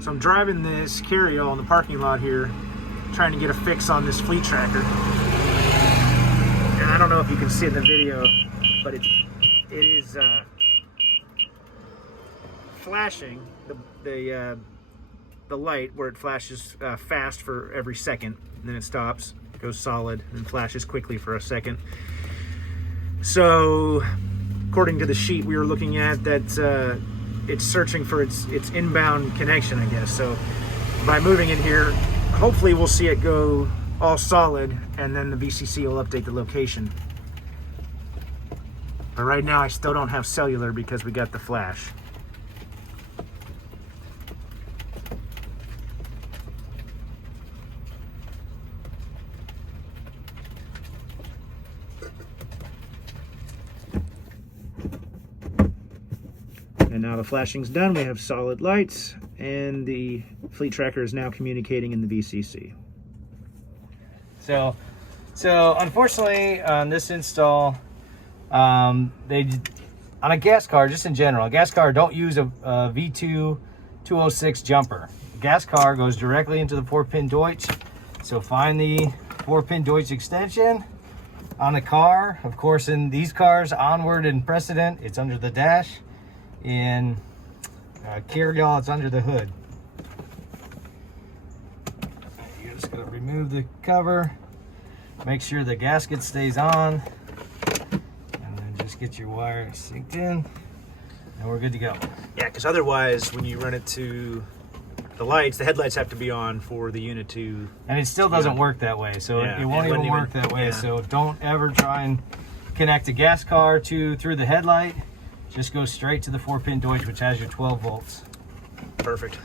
So I'm driving this carryall in the parking lot here, trying to get a fix on this fleet tracker. And I don't know if you can see it in the video, but it is flashing the light where it flashes fast for every second, and then it stops, goes solid, and flashes quickly for a second. So according to the sheet we were looking at, that it's searching for its inbound connection, I guess. So by moving it here, hopefully we'll see it go all solid, and then the VCC will update the location. But right now I still don't have cellular because we got the flash. And now the flashing's done, we have solid lights, and the fleet tracker is now communicating in the VCC. So unfortunately on this install, on a gas car, just in general, a gas car, don't use a V2 206 jumper. Gas car goes directly into the 4-pin Deutsch. So find the 4-pin Deutsch extension on the car. Of course, in these cars, onward and precedent, it's under the dash. In carryall, it's under the hood. You're just gonna remove the cover, make sure the gasket stays on, and then just get your wire synced in, and we're good to go. Yeah, because otherwise, when you run it to the lights, the headlights have to be on for the unit to... And it still doesn't work that way, so yeah, it won't even work that way. Yeah. So don't ever try and connect a gas car through the headlight. Just go straight to the 4-pin Deutsch, which has your 12 volts. Perfect.